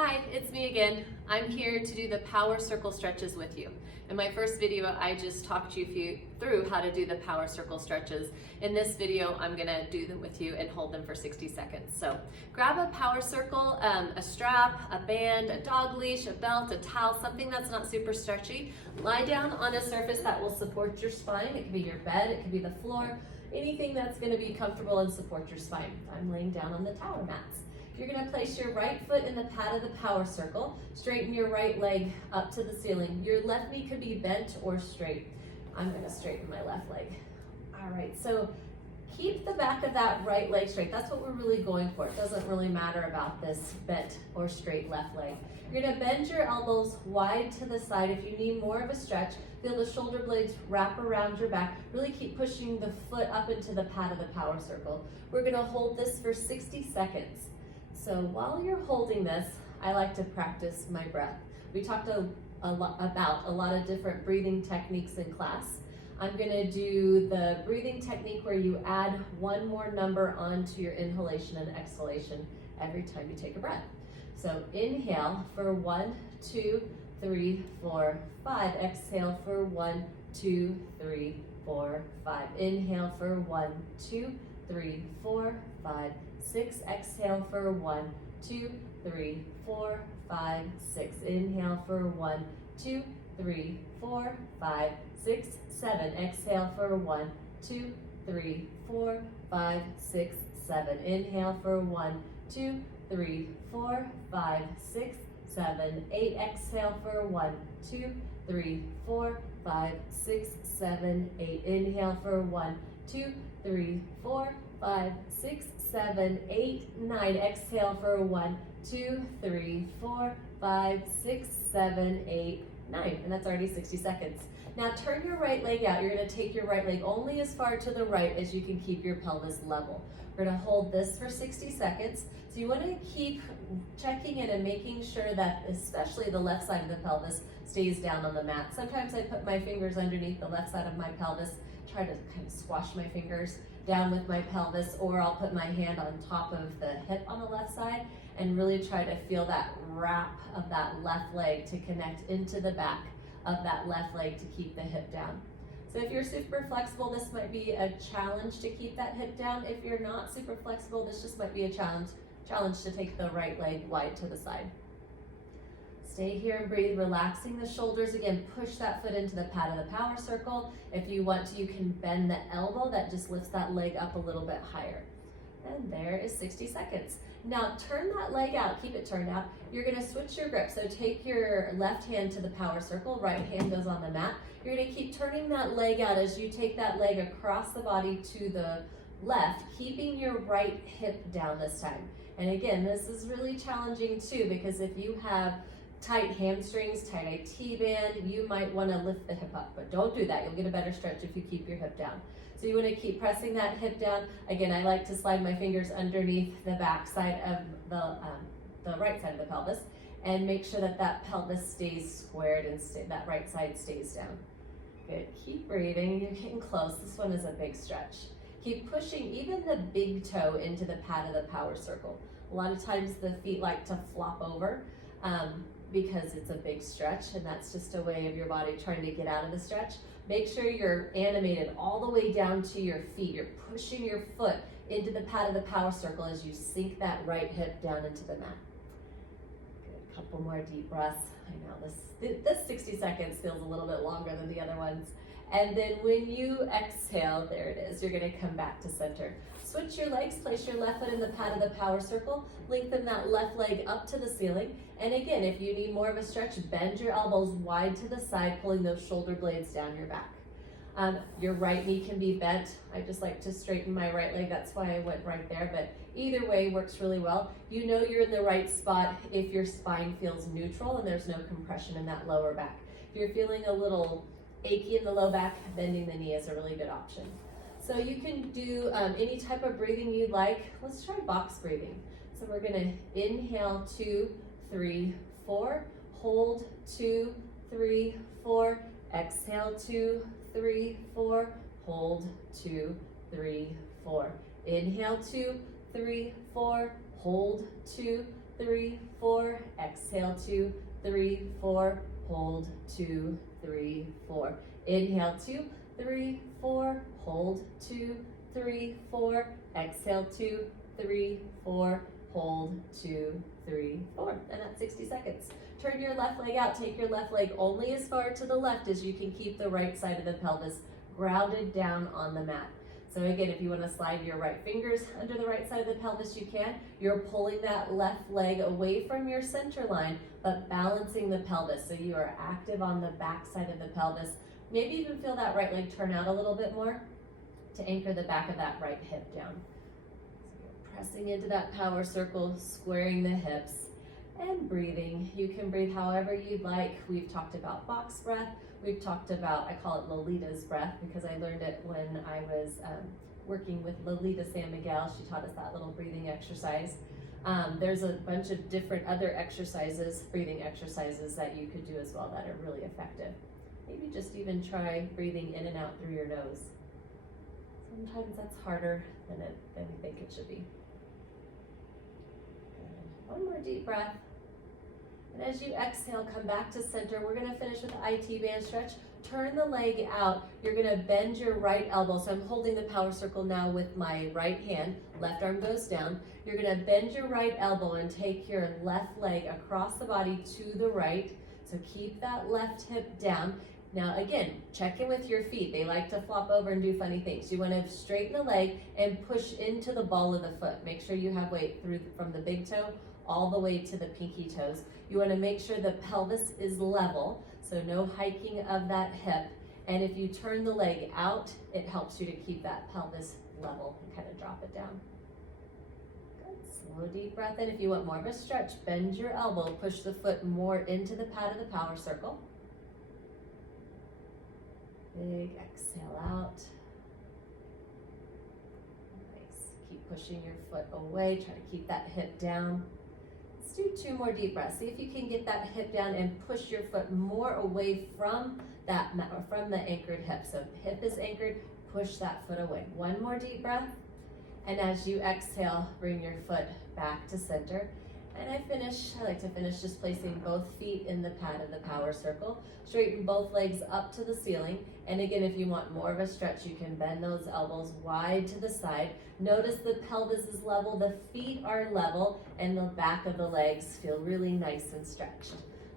Hi, it's me again. I'm here to do the power circle stretches with you. In my first video, I just talked you through how to do the power circle stretches. In this video, I'm gonna do them with you and hold them for 60 seconds. So grab a power circle, a strap, a band, a dog leash, a belt, a towel, something that's not super stretchy. Lie down on a surface that will support your spine. It could be your bed, it could be the floor, anything that's gonna be comfortable and support your spine. I'm laying down on the tower mats. You're gonna place your right foot in the pad of the power circle, straighten your right leg up to the ceiling. Your left knee could be bent or straight. I'm gonna straighten my left leg. All right, so keep the back of that right leg straight. That's what we're really going for. It doesn't really matter about this bent or straight left leg. You're gonna bend your elbows wide to the side. If you need more of a stretch, feel the shoulder blades wrap around your back. Really keep pushing the foot up into the pad of the power circle. We're gonna hold this for 60 seconds. So while you're holding this, I like to practice my breath. We talked about a lot of different breathing techniques in class. I'm gonna do the breathing technique where you add one more number onto your inhalation and exhalation every time you take a breath. So inhale for 1, 2, 3, 4, 5. Exhale for 1, 2, 3, 4, 5. Inhale for 1, 2, 3, 4, 5, 6. Exhale for 1, 2, 3, 4, 5, 6. Inhale for 1, 2, 3, 4, 5, 6, 7. Exhale for 1, 2, 3, 4, 5, 6, 7. Inhale for 1, 2, 3, 4, 5, 6, 7, 8. Exhale for 1, 2, 3, 4, 5, 6, 7, 8. Inhale for 1, 2, 3, 4, 5, 6, 7, 8, 9. Exhale for 1, 2, 3, 4, 5, 6, 7, 8, 9. And that's already 60 seconds. Now turn your right leg out. You're gonna take your right leg only as far to the right as you can keep your pelvis level. We're gonna hold this for 60 seconds. So you wanna keep checking in and making sure that especially the left side of the pelvis stays down on the mat. Sometimes I put my fingers underneath the left side of my pelvis, try to kind of squash my fingers down with my pelvis, or I'll put my hand on top of the hip on the left side and really try to feel that wrap of that left leg to connect into the back of that left leg to keep the hip down. So if you're super flexible, this might be a challenge to keep that hip down. If you're not super flexible, this just might be a challenge to take the right leg wide to the side. Stay here and breathe, relaxing the shoulders. Again, push that foot into the pad of the power circle. If you want to, you can bend the elbow. That just lifts that leg up a little bit higher. And there is 60 seconds. Now turn that leg out, keep it turned out. You're gonna switch your grip. So take your left hand to the power circle, right hand goes on the mat. You're gonna keep turning that leg out as you take that leg across the body to the left, keeping your right hip down this time. And again, this is really challenging too, because if you have tight hamstrings, tight IT band, you might want to lift the hip up, but don't do that. You'll get a better stretch if you keep your hip down. So you want to keep pressing that hip down. Again, I like to slide my fingers underneath the back side of the right side of the pelvis and make sure that that pelvis stays squared and that right side stays down. Good, keep breathing, you're getting close. This one is a big stretch. Keep pushing even the big toe into the pad of the power circle. A lot of times the feet like to flop over because it's a big stretch, and that's just a way of your body trying to get out of the stretch. Make sure you're animated all the way down to your feet. You're pushing your foot into the pad of the power circle as you sink that right hip down into the mat. Good, couple more deep breaths. I know this 60 seconds feels a little bit longer than the other ones. And then when you exhale, there it is, you're gonna come back to center. Switch your legs, place your left foot in the pad of the power circle, lengthen that left leg up to the ceiling. And again, if you need more of a stretch, bend your elbows wide to the side, pulling those shoulder blades down your back. Your right knee can be bent. I just like to straighten my right leg, that's why I went right there, but either way works really well. You know you're in the right spot if your spine feels neutral and there's no compression in that lower back. If you're feeling a little achy in the low back, bending the knee is a really good option. So you can do any type of breathing you'd like. Let's try box breathing. So we're gonna inhale 2, 3, 4, hold 2, 3, 4, exhale 2, 3, 4, hold 2, 3, 4. Inhale 2, 3, 4, hold 2, 3, 4. Exhale, 2, 3, 4. Hold, 2, 3, 4. Inhale, 2, 3, 4. Hold, 2, 3, 4. Exhale, 2, 3, 4. Hold, 2, 3, 4. And that's 60 seconds. Turn your left leg out. Take your left leg only as far to the left as you can keep the right side of the pelvis grounded down on the mat. So again, if you want to slide your right fingers under the right side of the pelvis, you can. You're pulling that left leg away from your center line, but balancing the pelvis. So you are active on the back side of the pelvis. Maybe even feel that right leg turn out a little bit more to anchor the back of that right hip down. So you're pressing into that power circle, squaring the hips, and breathing. You can breathe however you'd like. We've talked about box breath. We've talked about, I call it Lolita's breath because I learned it when I was working with Lolita San Miguel. She taught us that little breathing exercise. There's a bunch of different other exercises, breathing exercises that you could do as well that are really effective. Maybe just even try breathing in and out through your nose. Sometimes that's harder than we think it should be. And one more deep breath. And as you exhale, come back to center. We're gonna finish with the IT band stretch. Turn the leg out. You're gonna bend your right elbow. So I'm holding the power circle now with my right hand. Left arm goes down. You're gonna bend your right elbow and take your left leg across the body to the right. So keep that left hip down. Now again, check in with your feet. They like to flop over and do funny things. You wanna straighten the leg and push into the ball of the foot. Make sure you have weight through from the big toe all the way to the pinky toes. You wanna make sure the pelvis is level, so no hiking of that hip. And if you turn the leg out, it helps you to keep that pelvis level and kind of drop it down. Good, slow deep breath in. If you want more of a stretch, bend your elbow, push the foot more into the pad of the power circle. Big exhale out. Nice, keep pushing your foot away, try to keep that hip down. Do 2 more deep breaths. See if you can get that hip down and push your foot more away from that from the anchored hip. So hip is anchored, push that foot away. 1 more deep breath. And as you exhale, bring your foot back to center. And I like to finish just placing both feet in the pad of the power circle. Straighten both legs up to the ceiling. And again, if you want more of a stretch, you can bend those elbows wide to the side. Notice the pelvis is level, the feet are level, and the back of the legs feel really nice and stretched.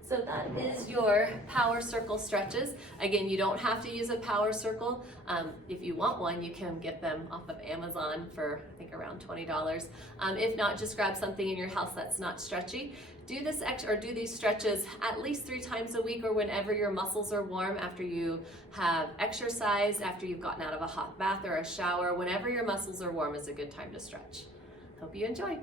So that is your power circle stretches. Again, you don't have to use a power circle. If you want one, you can get them off of Amazon for, I think, around $20. If not, just grab something in your house that's not stretchy. Do these stretches at least 3 times a week or whenever your muscles are warm after you have exercised, after you've gotten out of a hot bath or a shower. Whenever your muscles are warm is a good time to stretch. Hope you enjoy.